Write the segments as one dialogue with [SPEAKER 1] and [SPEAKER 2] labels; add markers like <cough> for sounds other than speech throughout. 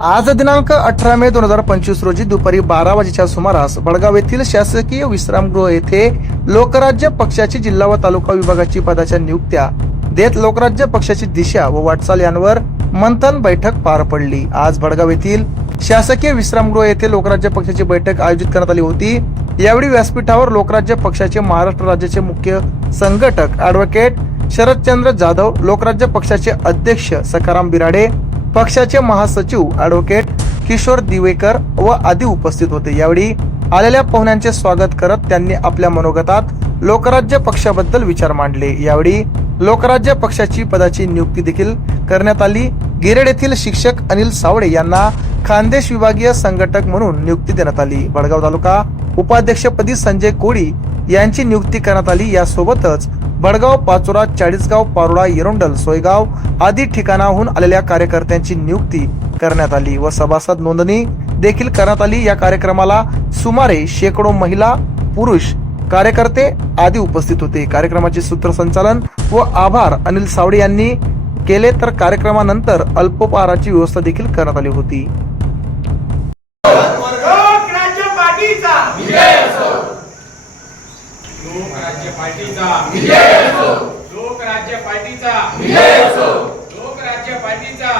[SPEAKER 1] आज दिनांक अठरा मे दोन हजार पंचवीस रोजी दुपारी बारा वाजेच्या सुमारास बडगाव येथील शासकीय विश्रामगृह येथे लोकराज्य पक्षाची जिल्हा व तालुका विभागाची पदाच्या नियुक्त्या देत लोकराज्य पक्षाची दिशा व वाटचाल यांवर मंथन बैठक पार पडली. आज बडगाव येथील शासकीय विश्रामगृह येथे लोकराज्य पक्षाची बैठक आयोजित करण्यात आली होती. यावेळी व्यासपीठावर लोकराज्य पक्षाचे महाराष्ट्र राज्याचे मुख्य संघटक ऍडव्होकेट शरदचंद्र जाधव लोकराज्य पक्षाचे अध्यक्ष सखाराम बिराडे पक्षाचे महासचिव ऍडव्होकेट किशोर दिवेकर व आदी उपस्थित होते. यावेळी आलेल्या पाहुण्यांचे स्वागत करत त्यांनी आपल्या मनोगतात लोकराज्य पक्षाबद्दल विचार मांडले. यावेळी लोकराज्य पक्षाची पदाची नियुक्ती देखील करण्यात आली. गिरेड येथील शिक्षक अनिल सावळे यांना खानदेश विभागीय संघटक म्हणून नियुक्ती देण्यात आली. बडगाव तालुका उपाध्यक्षपदी संजय कोळी यांची नियुक्ती करण्यात आली. यासोबतच बडगाव पाचोरा चाळीसगाव पारोळा येरोंडल सोयगाव आदी ठिकाणाहून आलेल्या कार्यकर्त्यांची नियुक्ती करण्यात आली व सभासद नोंदणी देखील करण्यात आली. या कार्यक्रमाला सुमारे शेकडो महिला पुरुष कार्यकर्ते आदी उपस्थित होते. कार्यक्रमाचे सूत्रसंचालन व आभार अनिल सावडे यांनी केले. तर कार्यक्रमानंतर अल्पोपहाराची व्यवस्था देखील करण्यात आली होती.
[SPEAKER 2] राज्य पार्टीचा.
[SPEAKER 3] विजय असो
[SPEAKER 2] लोक राज्य पार्टीचा.
[SPEAKER 3] विजय असो
[SPEAKER 2] लोक राज्य पार्टीचा.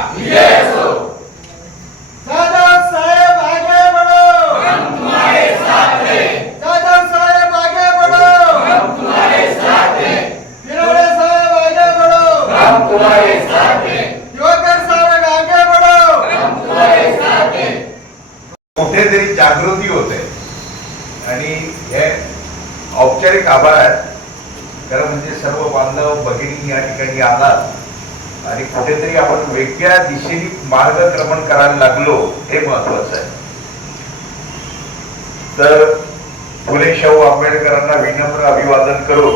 [SPEAKER 1] जाधव साहेब आगे बढ़ो.
[SPEAKER 3] हम तुम्हारे साथ हैं.
[SPEAKER 1] जाधव साहेब आगे बढ़ो.
[SPEAKER 3] हम तुम्हारे साथ हैं.
[SPEAKER 1] बिराडे साहेब आगे बढ़ो.
[SPEAKER 3] हम तुम्हारे साथ हैं.
[SPEAKER 1] दिवाकर साहेब आगे बढ़ो.
[SPEAKER 3] हम तुम्हारे साथ हैं.
[SPEAKER 4] कुठेतरी जागृती होते. आणि हे औपचारिक आभार आहेत खरं म्हणजे सर्व बांधव भगिनी या ठिकाणी आलात. आणि कुठेतरी आपण वेगळ्या दिशेने मार्गक्रमण करायला लागलो हे महत्वाचं आहे. तर फुले शाहू आंबेडकरांना विनम्र अभिवादन करून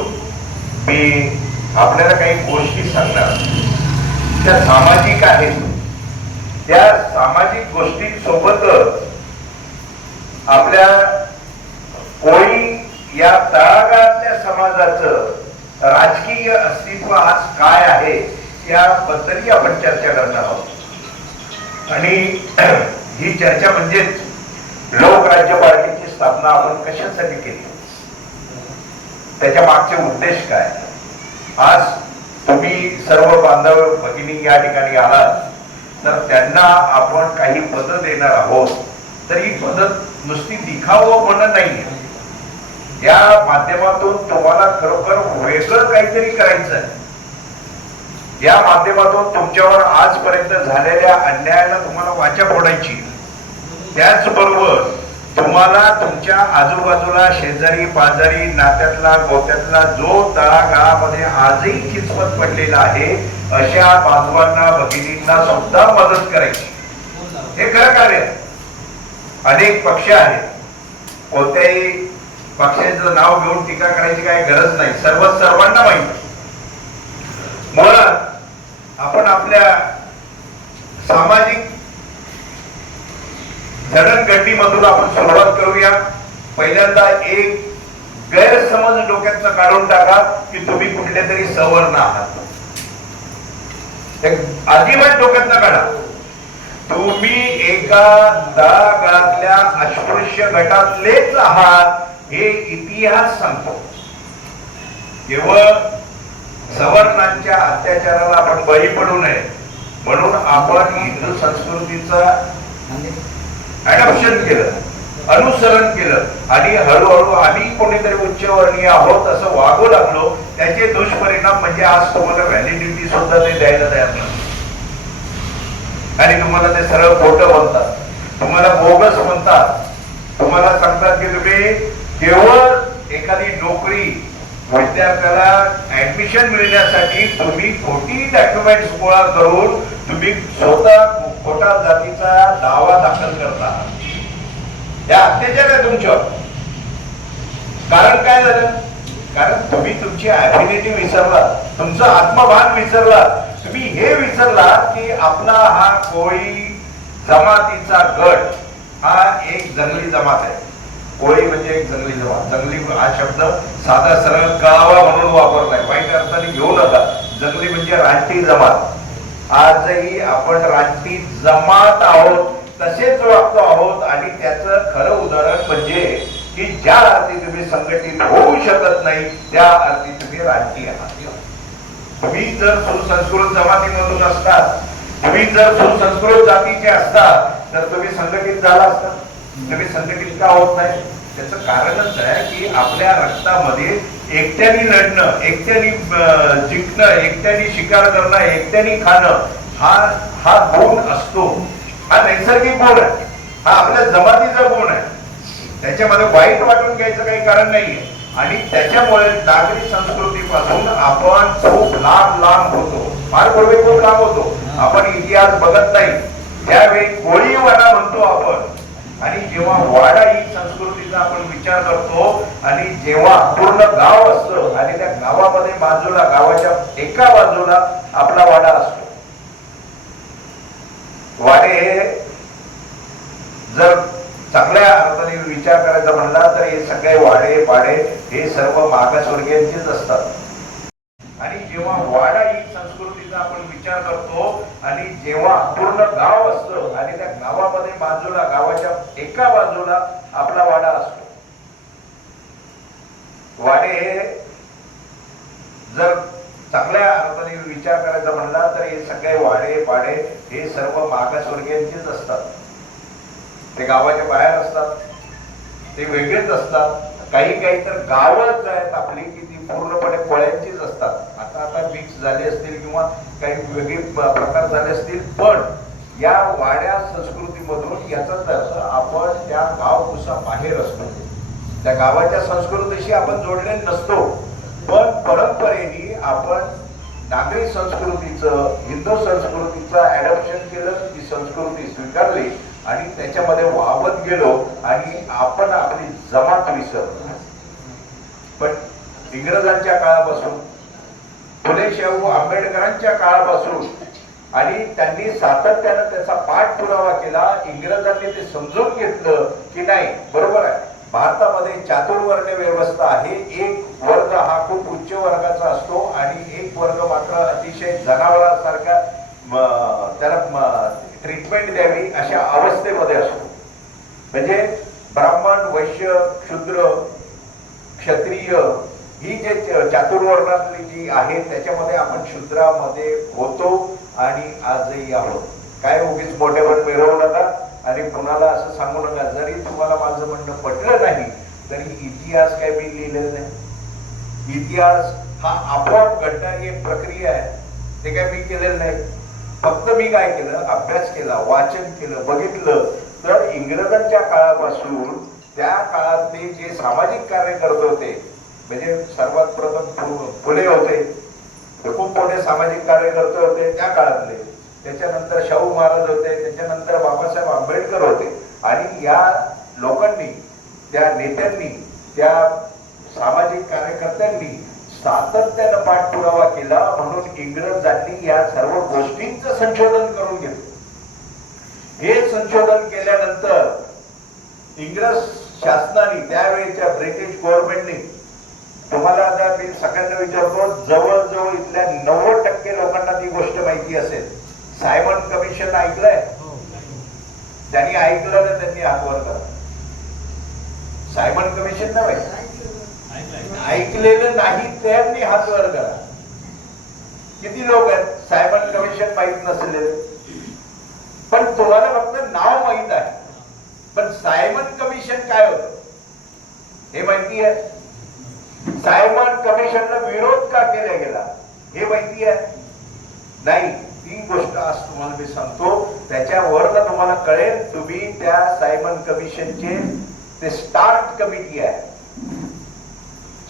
[SPEAKER 4] मी आपल्याला काही गोष्टी सांगणार. त्या सामाजिक आहेत. त्या सामाजिक गोष्टींसोबतच आपल्या कोळी या तळागाळातल्या समाजाचं राजकीय अस्तित्व आज काय आहे याबद्दलही आपण चर्चा करणार आहोत. आणि <clears throat> ही चर्चा म्हणजेच लोकराज्य पार्टीची स्थापना आपण कशासाठी केली? त्याच्या मागचे उद्देश काय? आज तुम्ही सर्व बांधव भगिनी या ठिकाणी आलात तर त्यांना आपण काही पद देणार आहोत. तर ही पद नुसती दिखावं म्हणणं नाही या माध्यमातून तुम्हाला खरोखर वेगळं काहीतरी करायचं आहे या माध्यमातून तुमच्यावर आजपर्यंत झालेल्या अन्यायाला तुम्हाला वाचा फोडायची. त्याचबरोबर तुम्हाला तुमच्या आजूबाजूला शेजारी पाजारी नात्यातला गोत्यातला जो तळागाळामध्ये आजही किस्मत पडलेला आहे अशा बांधवांना भगिनींना सुद्धा मदत करायची. हे खरं कार्य अनेक पक्ष आहेत. कोणत्याही पक्षाचं नाव घेऊन टीका करायची काही गरज नाही. सर्व सर्वांना माहिती. मुळात आपण आपल्या सामाजिक जडणघडणीमधून आपण सुरुवात करूया. पहिल्यांदा एक गैरसमज डोक्यातनं काढून टाका की तुम्ही कुठल्या तरी सवर्ण आहात. अजिबात डोक्यातनं काढा. तुम्ही एका तळागाळातल्या अस्पृश्य गटातलेच आहात. हे इतिहास सांगतो. केवळ सवर्णांच्या अत्याचाराला आपण बळी पडू नये. म्हणून आपण हिंदू संस्कृतीचा अडॉप्शन केलं अनुसरण केलं आणि हळूहळू आम्ही कोणीतरी उच्चवर्णीय आहोत असं वागू लागलो त्याचे दुष्परिणाम म्हणजे आज तुम्हाला व्हॅलिडिटी सुद्धा ते द्यायला तयार नाही. आणि तुम्हाला ते सरळ खोटं म्हणतात. तुम्हाला बोगस म्हणतात. तुम्हाला सांगतात की तुम्ही केवळ एखादी नोकरी म्हणजे विद्यार्थ्याला ऍडमिशन मिळण्यासाठी तुम्ही खोटी डॉक्युमेंट गोळा करून तुम्ही स्वतः खोटा जातीचा दावा दाखल करता. या अत्याचार आहे तुमच्यावर. कारण काय झालं? कारण तुम्ही तुमची ऍफिनिटी विसरला तुमचं आत्मभान विसरला तुम्ही हे विसरला की आपला हा कोळी जमातीचा गट हा एक जंगली जमात आहे. कोळी म्हणजे एक जंगली जमात जंगली हा शब्द साधा सरळ कळावा म्हणून वापरलाय. वाईट अर्थाने घेऊ नका. जंगली म्हणजे रानटी जमात. आजही आपण रानटी जमात आहोत तसेच वागतो आहोत आणि त्याचं खरं उदाहरण म्हणजे की ज्या अर्थी तुम्ही संघटित होऊ शकत नाही त्या अर्थी तुम्ही रानटी आहात. तुम्ही जर सुसंस्कृत जमातीमधून असतात तुम्ही जर सुसंस्कृत जातीचे असतात तर तुम्ही संघटित झाला असता. तुम्ही संघटित का होत नाही. त्याचं कारणच आहे की आपल्या रक्तामध्ये एकट्याने लढणं एकट्याने जिंकणं एकट्याने शिकार करणं एकट्याने खाणं हा हा गुण असतो. हा नैसर्गिक गुण आहे. हा आपल्या जमातीचा गुण आहे. त्याच्यामध्ये वाईट वाटून घ्यायचं काही कारण नाहीये. आणि त्याच्यामुळे नागरी संस्कृतीपासून आपण खूप लांब लांब होतो. फार पूर्वी खूप लांब होतो. आपण इतिहास बघत नाही. ज्यावेळी कोळीवाडा म्हणतो आपण आणि जेव्हा वाडा ही संस्कृतीचा आपण विचार करतो आणि जेव्हा पूर्ण गाव असतं आणि त्या गावामध्ये बाजूला गावाच्या एका बाजूला आपला वाडा असतो. वाडे जर चांगल्या अर्थाने विचार करायचा म्हणला तर हे सगळे वाडे पाडे हे सर्व मागासवर्गीयांचेच असतात. आणि जेव्हा वाडा ही संस्कृतीचा आपण विचार करतो आणि जेव्हा पूर्ण गाव असतं आणि त्या गावामध्ये बाजूला गावाच्या एका बाजूला आपला वाडा असतो. वाडे हे जर चांगल्या अर्थाने विचार करायचा म्हणला तर हे सगळे वाडे पाडे हे सर्व मागासवर्गीयांचेच असतात. ते गावाच्या बाहेर असतात. ते वेगळेच असतात. काही काही तर गावच आहेत आपली की पूर्णपणे कोळ्यांचीच असतात. आता आता मिक्स झाले असतील किंवा काही वेगळे प्रकार झाले असतील पण या वाड्या संस्कृतीमधून याचाच अर्थ आपण त्या गावकुसा बाहेर असतो. त्या गावाच्या संस्कृतीशी आपण जोडलेले नसतो. पण परंपरेने आपण नागरी संस्कृतीचं हिंदू संस्कृतीचं ऍडॉप्शन केलं ती संस्कृती स्वीकारली आणि त्याच्यामध्ये वावत गेलो आणि आपण आपली जमात विसरलो. पण इंग्रजांच्या काळापासून फुले शाहू आंबेडकरांच्या काळापासून आणि त्यांनी सातत्यानं त्याचा पाठपुरावा केला इंग्रजांनी ते समजून घेतलं की नाही बरोबर आहे. भारतामध्ये चातुर्वर्ण व्यवस्था आहे. एक वर्ग हा खूप उच्च वर्गाचा असतो आणि एक वर्ग मात्र अतिशय जनावरांसारखा त्याला ट्रीटमेंट द्यावी अशा अवस्थेमध्ये असतो. म्हणजे ब्राह्मण वैश्य शूद्र क्षत्रिय ही जे चातुर्वर्णातली जी आहे त्याच्यामध्ये आपण शूद्रामध्ये होतो आणि आजही आहोत. काय उगीच मोठेपण मिळवू नका आणि कुणाला असं सांगू नका. जरी तुम्हाला माझं म्हणणं पटलं नाही तरी इतिहास काय मी लिहिलेलं नाही. इतिहास हा आपोआप घडणारी एक प्रक्रिया आहे. ते काय मी केलेलं नाही. फक्त मी काय केलं अभ्यास केला वाचन केलं बघितलं तर इंग्रजांच्या काळापासून त्या काळात ते जे सामाजिक कार्य करत होते म्हणजे सर्वात प्रथम फुले होते. ते खूप मोठे सामाजिक कार्यकर्ते होते त्या काळातले. त्याच्यानंतर शाहू महाराज होते त्याच्यानंतर बाबासाहेब आंबेडकर होते. आणि या लोकांनी त्या नेत्यांनी त्या सामाजिक कार्यकर्त्यांनी सातत्यानं पाठपुरावा केला म्हणून इंग्रजांनी या सर्व गोष्टींचं संशोधन करून घेतलं. हे संशोधन केल्यानंतर इंग्रज शासनाने त्यावेळेच्या ब्रिटिश गव्हर्नमेंटने तुम्हाला आता मी सगळ्यांना विचारतो जवळजवळ इथल्या नव्वद टक्के लोकांना ती गोष्ट माहिती असेल. सायमन कमिशन ऐकलंय? ज्यांनी ऐकलं ना त्यांनी हात वर करा सायमन कमिशन ना माहिती. ऐकलेलं नाही त्यांनी हात वर करा किती लोक आहेत? सायमन कमिशन माहीत नसलेले पण तुम्हाला फक्त नाव माहीत आहे. पण सायमन कमिशन काय होत? हे माहिती आहे? सायमन कमिशनला विरोध का केला गेला? हे माहिती आहे. नाही ती गोष्ट आज तुम्हाला मी सांगतो. त्याच्यावर तुम्हाला कळेल तुम्ही त्या सायमन कमिशनचे ते स्टार्ट कमिटी आहे.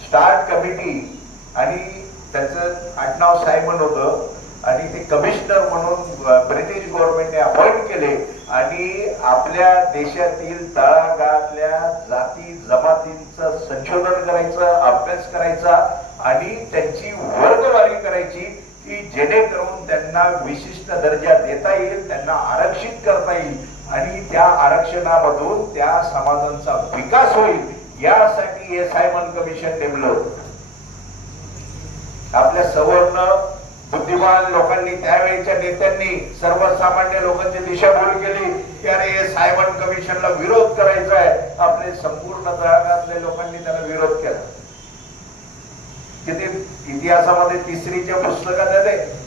[SPEAKER 4] स्टार्ट कमिटी आणि त्याचं आडनाव सायमन होतं. आणि ते कमिशनर म्हणून ब्रिटिश गव्हर्नमेंटने अपॉइंट केले. आणि आपल्या देशातील तळागाळातल्या जाती जमाती संशोधन करायचं अभ्यास करायचा आणि त्यांची वर्गवारी करायची की जेणेकरून त्यांना विशिष्ट दर्जा देता येईल त्यांना आरक्षित करता येईल आणि त्या आरक्षणामधून त्या समाजांचा विकास होईल यासाठी हे सायमन कमिशन नेमलं. आपल्या सवर्ण बुद्धिमान लोकांनी त्यावेळीच्या नेत्यांनी सर्वसामान्य लोकांची दिशाभूल केली. की अरे हे सायमन कमिशनला विरोध करायचा आहे. आपले संपूर्ण जगातल्या लोकांनी त्याला विरोध केला. किती इतिहासामध्ये तिसरीच्या पुस्तकात आहे ते.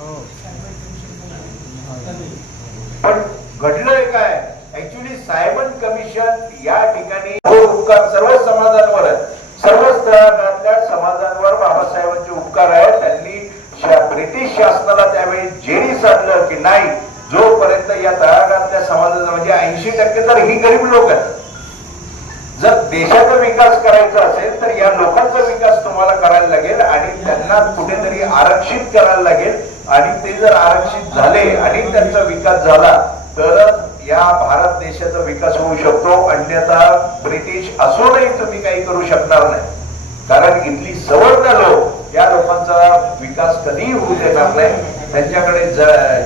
[SPEAKER 4] पण घडलंय काय ऍक्च्युली सायमन कमिशन या ठिकाणी घोर उपकार सर्व समाजांवर आहेत सर्वच तळागाळातल्या समाजांवर बाबासाहेबांचे उपकार आहेत त्यांनी शा- ब्रिटिश शासनाला त्यावेळी जेरी साधलं की नाही जोपर्यंत या तळागाळातल्या समाजाचा म्हणजे ऐंशी टक्के तर ही गरीब लोक आहेत जर देशाचा विकास करायचा असेल तर या लोकांचा विकास तुम्हाला करायला लागेल आणि त्यांना कुठेतरी आरक्षित करायला लागेल आणि ते जर आरक्षित झाले आणि त्यांचा विकास झाला तरच या भारत देशाचा विकास होऊ शकतो अन्यथा ब्रिटिश असूनही तुम्ही काही करू शकणार नाही कारण इथली सवर्ण लोक या लोकांचा विकास कधीही होऊ देणार नाही. त्यांच्याकडे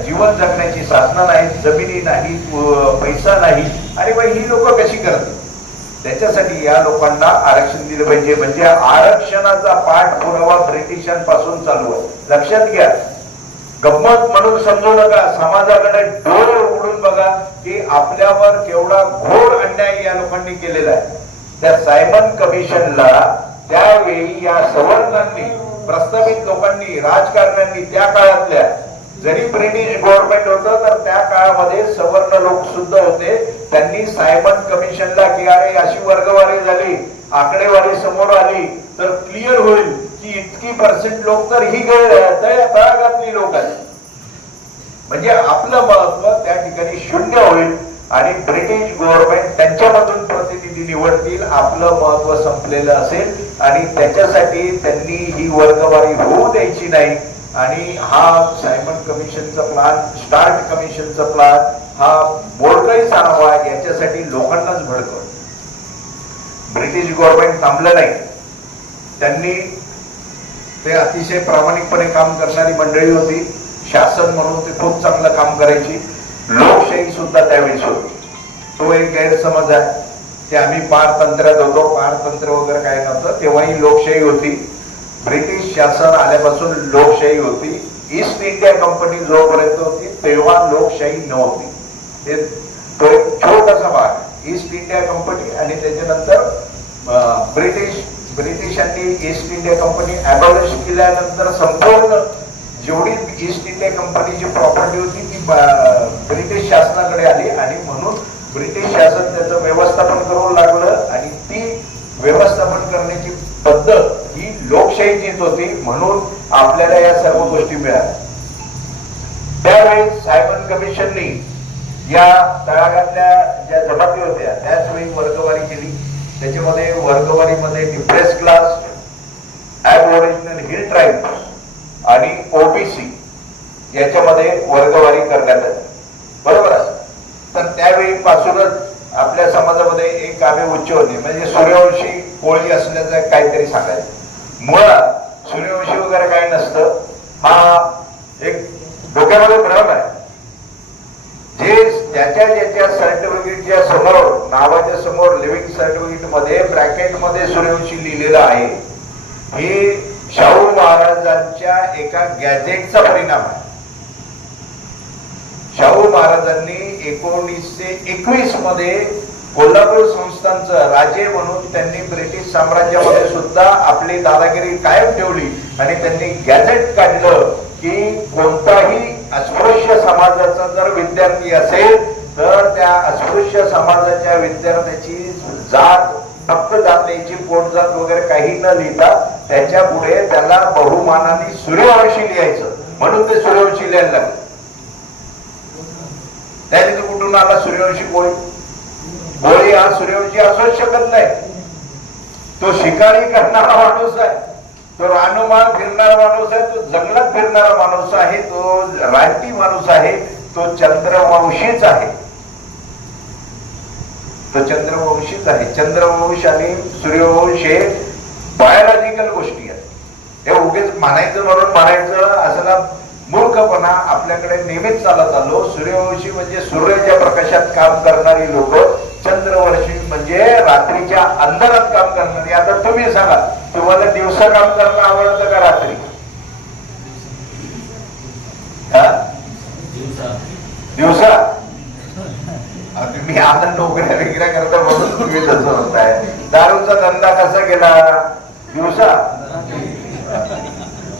[SPEAKER 4] जीवन जगण्याची साधना नाहीत जमिनी नाही पैसा नाही. आणि मग ही लोक कशी करतील? त्याच्यासाठी या लोकांना आरक्षण दिलं पाहिजे. म्हणजे आरक्षणाचा पाठपुरावा ब्रिटिशांपासून चालू आहे. लक्षात घ्या. गंमत म्हणून समजू नका. समाजाकडे डोळे उघडून बघा की आपल्यावर केवढा घोर अन्याय या लोकांनी केलेला आहे. त्या सायमन कमिशनला त्यावेळी या सवर्णांनी प्रस्तावित लोकांनी राजकारण्यांनी त्या काळातल्या जरी ब्रिटिश गव्हर्नमेंट होतं तर त्या काळामध्ये सवर्ण लोक सुद्धा होते. त्यांनी सायमन कमिशनला की अरे अशी वर्गवारी झाली आकडेवारी समोर आली तर क्लिअर होईल की इतकी पर्सेंट लोक तर ही गैर- लोक आहेत. म्हणजे आपलं महत्त्व त्या ठिकाणी शून्य होईल आणि ब्रिटिश गव्हर्नमेंट त्यांच्यामधून प्रतिनिधी निवडतील आपलं महत्त्व संपलेलं असेल आणि त्याच्यासाठी त्यांनी ही वर्गवारी होऊ द्यायची नाही. आणि हा सायमन कमिशनचा प्लान स्टार्ट कमिशनचा प्लान हा बोडकळी सांगावा याच्यासाठी लोकांनाच भडकवलं. ब्रिटिश गव्हर्नमेंट थांबलं नाही. त्यांनी ते अतिशय प्रामाणिकपणे काम करणारी मंडळी होती. शासन म्हणून ते खूप चांगलं काम करायची. लोकशाही सुद्धा त्यावेळेस होती. तो एक गैरसमज आहे. ते आम्ही पारतंत्र्यात होतो पारतंत्र वगैरे काय नव्हतं तेव्हाही लोकशाही होती. ब्रिटिश शासन आल्यापासून लोकशाही होती. ईस्ट इंडिया कंपनी जोपर्यंत होती तेव्हा लोकशाही नव्हती. ते तो एक छोटासा भाग ईस्ट इंडिया कंपनी आणि त्याच्यानंतर ब्रिटिश ब्रिटिशांनी ईस्ट इंडिया कंपनी अबॉलिश केल्यानंतर संपूर्ण जेवढी ईस्ट इंडिया कंपनीची प्रॉपर्टी होती ती ब्रिटिश शासनाकडे आली आणि म्हणून ब्रिटिश शासन त्याचं व्यवस्थापन करू लागलं आणि ती व्यवस्थापन करण्याची पद्धत ही लोकशाहीचीच होती म्हणून आपल्याला या सर्व गोष्टी मिळाल्या. त्यावेळी सायमन कमिशननी या तळागातल्या ज्या जमाती होत्या त्याच वेळी वर्गवारी केली. त्याच्यामध्ये वर्गवारीमध्ये depress class aboriginal hill tribe आणि ओबीसी याच्यामध्ये वर्गवारी करण्यात आली. बरोबर? आहे तर त्यावेळी पासूनच आपल्या समाजामध्ये एक कामे उच्च होती. म्हणजे सूर्यवंशी कोळी असल्याचं काहीतरी सांगायचं. मुळात सूर्यवंशी वगैरे काही नसतं. हा एक डोक्यामध्ये भ्रम आहे. जे ज्याच्या ज्याच्या सर्टिफिकेटच्या समोर नावाच्या समोर लिव्हिंग सर्टिफिकेटमध्ये ब्रॅकेटमध्ये सूर्यवंशी लिहिलेलं आहे हे शाहू महाराजांच्या एका गॅजेटचा परिणाम आहे. शाहू महाराजांनी एकोणीसशे एकवीसमध्ये कोल्हापूर संस्थांचं राजे म्हणून त्यांनी ब्रिटिश साम्राज्यामध्ये सुद्धा आपली दादागिरी कायम ठेवली आणि त्यांनी गॅझेट काढलं की कोणताही अस्पृश्य समाजाचा जर विद्यार्थी असेल तर त्या अस्पृश्य समाजाच्या विद्यार्थ्याची जात फक्त जातीची पोटजात वगैरे काही न लिहिता त्याच्या पुढे त्याला बहुमानाने सूर्यवंशी लिहायचं. म्हणून ते सूर्यवंशी लिहायला लागले. त्याने तो कुठून आला सूर्यवंशी कोळी? कोळी हा सूर्यवंशी असूच शकत नाही. तो शिकारी करणारा माणूस आहे. तो रानुमाळ फिरणारा माणूस आहे. तो जंगलात फिरणारा माणूस आहे. तो रानटी माणूस आहे. तो चंद्रवंशीच आहे. तो चंद्रवंशीच आहे. चंद्रवंश आणि सूर्यवंश हे बायोलॉजिकल गोष्टी आहेत. हे उगेच म्हणायचं म्हणून म्हणायचं असं ना मूर्खपणा आपल्याकडे नेहमीच चालत आलो. सूर्यवंशी म्हणजे सूर्याच्या प्रकाशात काम करणारी लोक चंद्रवर्षी म्हणजे रात्रीच्या अंधारात काम करणारी. आता तुम्ही सांगा तुम्हाला दिवसा काम करणं आवडतं का रात्री? दिवसा. तुम्ही आता नोकऱ्या वगैरे करता म्हणून तुम्ही तसं म्हणताय. दारूचा धंदा कसा केला? दिवसा?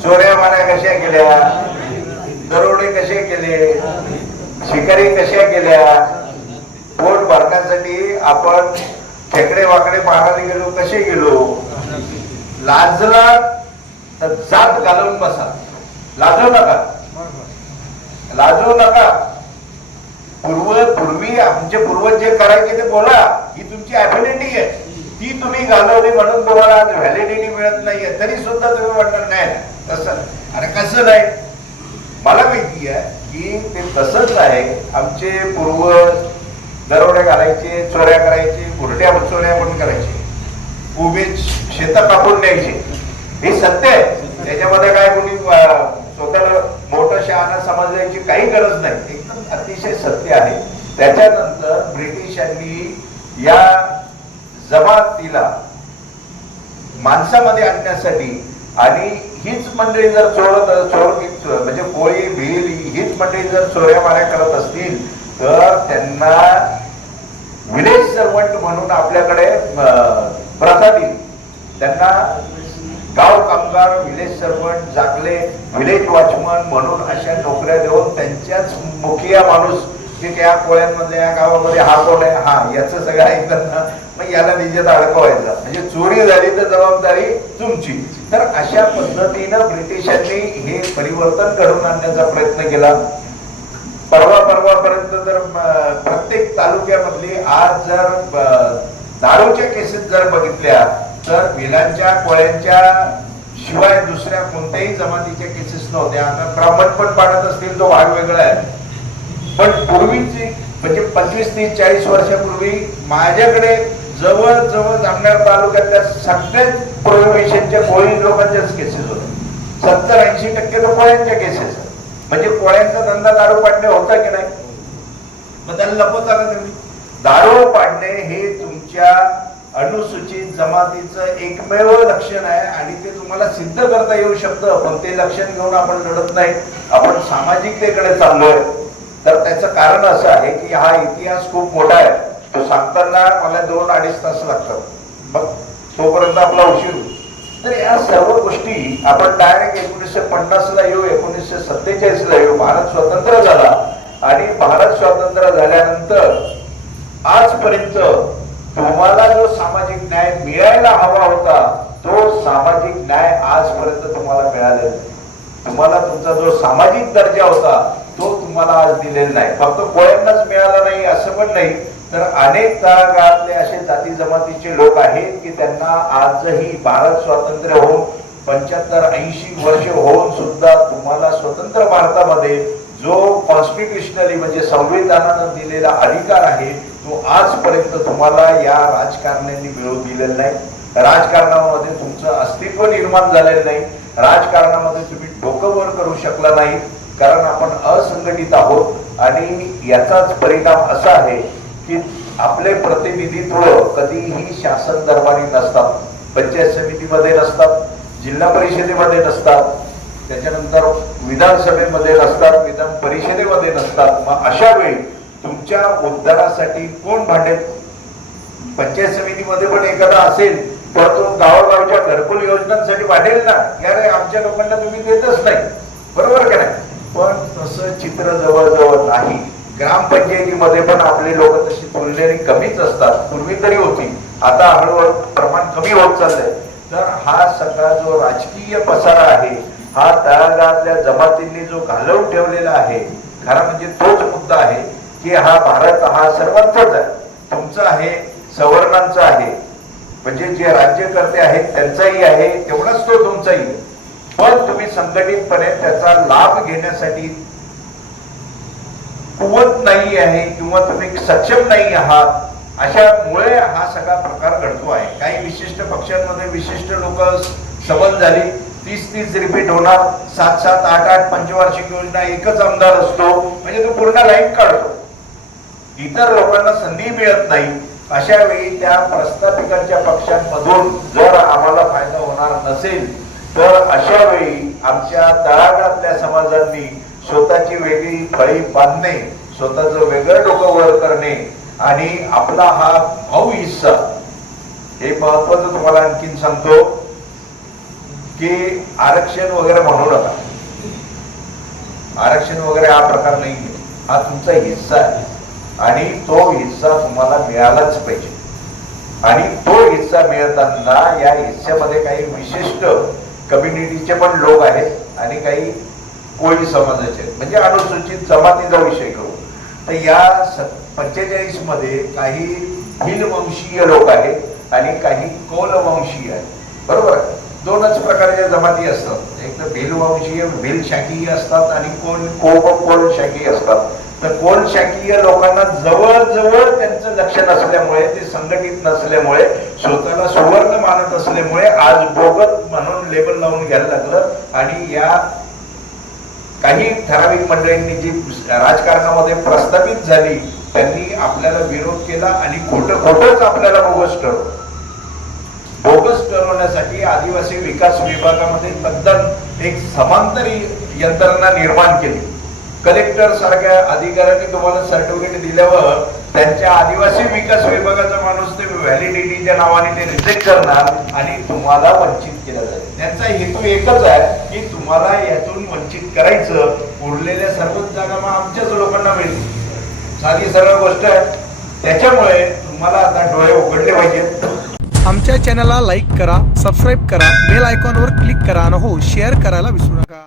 [SPEAKER 4] चोऱ्या माऱ्या कशा केल्या? दरोडे कसे केले? शिकारी कशा केल्या? पोट भरण्यासाठी आपण खेकडे वाकडे पाहायला गेलो कसे गेलो? लाजला तर जात घालवून बसा. लाजू नका. लाजू नका. पूर्व पूर्वी आमचे पूर्वज जे करायचे ते बोला. ही तुमची ऍबिलिटी आहे. ती तुम्ही घालवली म्हणून तुम्हाला आज व्हॅलिडिटी मिळत नाहीये. तरी सुद्धा तुम्ही म्हणणार नाही तसं अरे कसं नाही मला माहिती आहे की ते तसंच आहे. आमचे पूर्वज दरोड्या घालायचे चोऱ्या करायचे बुरट्या चोऱ्या पण करायचे. उभे शेत कापून न्यायचे. हे सत्य आहे. त्याच्यामध्ये काय कोणी स्वतःला मोठं शहाणा समजायची काही गरज नाही. एकदम अतिशय सत्य आहे. त्याच्यानंतर ब्रिटिशांनी या जमातीला माणसामध्ये आणण्यासाठी आणि हीच मंडळी जर चोर चोर म्हणजे कोळी भिल हीच मंडळी जर चोऱ्या माऱ्या करत असतील तर त्यांना विलेज सर्वंट म्हणून आपल्याकडे प्रथा दिली त्यांना गाव कामगार विलेज सर्वंट जागले विलेज वॉचमन म्हणून अशा नोकऱ्या देऊन त्यांच्याच मुखिया माणूस की त्या कोळ्यांमध्ये या गावामध्ये हा कोण आहे? हा याचं सगळं ऐकताना याला निजेत अडकवायचा. म्हणजे चोरी झाली तर जबाबदारी तुमची. तर अशा पद्धतीनं ब्रिटिशांनी हे परिवर्तन घडवून आणण्याचा प्रयत्न केला. परवा परवापर्यंत जर प्रत्येक तालुक्यामधली आज जर दारूच्या केसेस जर बघितल्या तर विलांच्या कोळ्यांच्या शिवाय दुसऱ्या कोणत्याही जमातीच्या केसेस नव्हत्या. आता ब्राह्मण पण पाडत असतील तो भाग वेगळा आहे. पण पूर्वीची म्हणजे पंचवीस तीस चाळीस वर्षापूर्वी माझ्याकडे जवळ जवळ जामनेर तालुक्यातल्या सगळ्याच प्रोहिबिशनच्या कोळी लोकांच्याच केसेस होत्या सत्तर ऐंशी टक्के तर कोळ्यांच्या केसेस म्हणजे कोळ्यांचा धंदा दारू पाडणे होता की नाही? मग त्याला लपवताना तुम्ही. दारू पाडणे हे तुमच्या अनुसूचित जमातीचं एकमेव लक्षण आहे आणि ते तुम्हाला सिद्ध करता येऊ शकतं पण ते लक्षण घेऊन आपण लढत नाही. आपण सामाजिकतेकडे चाललोय. तर त्याचं कारण असं आहे की हा इतिहास खूप मोठा आहे. तो सांगताना मला दोन अडीच तास लागतात. मग तोपर्यंत आपला उशीर तर या सर्व गोष्टी आपण डायरेक्ट एकोणीसशे पन्नास ला येऊ एकोणीसशे सत्तेचाळीस ला येऊ. भारत स्वतंत्र झाला आणि भारत स्वतंत्र झाल्यानंतर आजपर्यंत तुम्हाला जो सामाजिक न्याय मिळायला हवा होता तो सामाजिक न्याय आजपर्यंत तुम्हाला मिळालेला नाही. तुम्हाला तुमचा जो सामाजिक दर्जा होता तो तुम्हाला आज दिलेला नाही. फक्त कोळ्यांनाच मिळाला नाही असं पण नाही. तर अनेक तळागाळातले असे जाती जमातीचे लोक आहेत की त्यांना आजही भारत स्वातंत्र्य होऊन पंच्याहत्तर ऐंशी वर्ष होऊन सुद्धा तुम्हाला स्वतंत्र भारतामध्ये जो कॉन्स्टिट्युशनली म्हणजे संविधानानं दिलेला अधिकार आहे तो आजपर्यंत तुम्हाला या राजकारण्यांनी मिळवून दिलेला नाही. राजकारणामध्ये तुमचं अस्तित्व निर्माण झालेलं नाही. राजकारणामध्ये तुम्ही डोकं वर करू शकला नाही. कारण आपण असंघटित आहोत आणि याचाच परिणाम असा आहे की आपले प्रतिनिधित्व कधीही शासन दरबारी नसतात. पंचायत समितीमध्ये नसतात जिल्हा परिषदेमध्ये नसतात. त्याच्यानंतर विधानसभेमध्ये नसतात विधान परिषदेमध्ये नसतात. मग अशा वेळी तुमच्या उद्धारासाठी कोण भांडेल? पंचायत समितीमध्ये पण एखादा असेल तर तो गावागावच्या घरकुल योजनांसाठी वाढेल ना? की आमच्या लोकांना तुम्ही देतच नाही. बरोबर का नाही? पण तसं चित्र जवळजवळ नाही. ग्रामपंचायतीमध्ये पण आपले लोक तशी तुलनेने कमीच असतात. पूर्वी तरी होती. आता हळूहळू प्रमाण कमी होत चाललंय. तर हा सगळा जो राजकीय पसारा आहे हा तळागाळातल्या जमातींनी जो घालवून ठेवलेला आहे खरा म्हणजे तोच मुद्दा आहे की हा भारत हा सर्वांचाच आहे. तुमचा आहे सवर्णांचा आहे. म्हणजे जे राज्यकर्ते आहेत त्यांचाही आहे तेवढाच तो तुमचाही. पण तुम्ही संघटितपणे त्याचा लाभ घेण्यासाठी कुवत नाही आहे किंवा तुम्ही सक्षम नाही आहात अशामुळे हा सगळा प्रकार घडतो आहे. काही विशिष्ट पक्षांमध्ये विशिष्ट लोक सबल झाली. तीस तीस रिपीट होणार. सात सात आठ आठ पंचवार्षिक योजना एकच आमदार असतो. म्हणजे तो पूर्ण लाईफ काढतो. इतर लोकांना संधी मिळत नाही. अशा वेळी त्या प्रस्थापिकांच्या पक्षांमधून जर आम्हाला फायदा होणार नसेल तर अशा वेळी आमच्या तळागाळातल्या समाजांनी स्वतःची वेगळी फळी बांधणे स्वतःचं वेगळं डोकं वर करणे आणि आपला हा भाऊ हिस्सा. हे महत्वाचं तुम्हाला आणखीन सांगतो की आरक्षण वगैरे म्हणू नका. आरक्षण वगैरे हा प्रकार नाही हा तुमचा हिस्सा आहे. आणि तो हिस्सा तुम्हाला मिळालाच पाहिजे. आणि तो हिस्सा मिळताना या हिस्स्यामध्ये काही विशिष्ट कम्युनिटीचे पण लोक आहेत आणि काही कोळी समाजाचे? आहेत. म्हणजे अनुसूचित जमातीचा विषय करू. तर या पंचेचाळीसमध्ये काही हिलवंशीय लोक आहेत आणि काही कौलवंशीय आहेत. बरोबर? दोनच प्रकारच्या जमाती असतात. एक तर भिलवंशीय भिल शाकीय असतात आणि कोण कोप कोल शाकीय असतात. तर कोल शाकीय लोकांना जवळजवळ त्यांचं लक्ष नसल्यामुळे ते संघटित नसल्यामुळे स्वतःला सुवर्ण मानत असल्यामुळे आज बोगत म्हणून लेबल लावून घ्यायला लागलं आणि या काही ठराविक मंडळींनी जी राजकारणामध्ये प्रस्थापित झाली त्यांनी आपल्याला विरोध केला आणि खोट खोटच आपल्याला बोगस ठरवलं. बोगस ठरवण्यासाठी आदिवासी विकास विभागामध्ये तद्दन एक समांतरी यंत्रणा निर्माण केली. कलेक्टर सारख्या अधिकाऱ्यांनी तुम्हाला सर्टिफिकेट दिल्यावर त्यांच्या आदिवासी विकास विभागाचा माणूस ते व्हॅलिडिटीच्या नावाने ते रिजेक्ट करणार आणि तुम्हाला वंचित केलं जाईल. त्यांचा हेतू एकच आहे की तुम्हाला यातून वंचित करायचं. उरलेल्या सर्वच जागा मग आमच्याच लोकांना मिळतील. साधी सरळ गोष्ट आहे. त्याच्यामुळे तुम्हाला आता डोळे उघडले पाहिजेत
[SPEAKER 1] आमच्या चॅनलला लाईक करा सबस्क्राईब करा बेल आयकॉनवर क्लिक करा आणि हो शेअर करायला विसरू नका.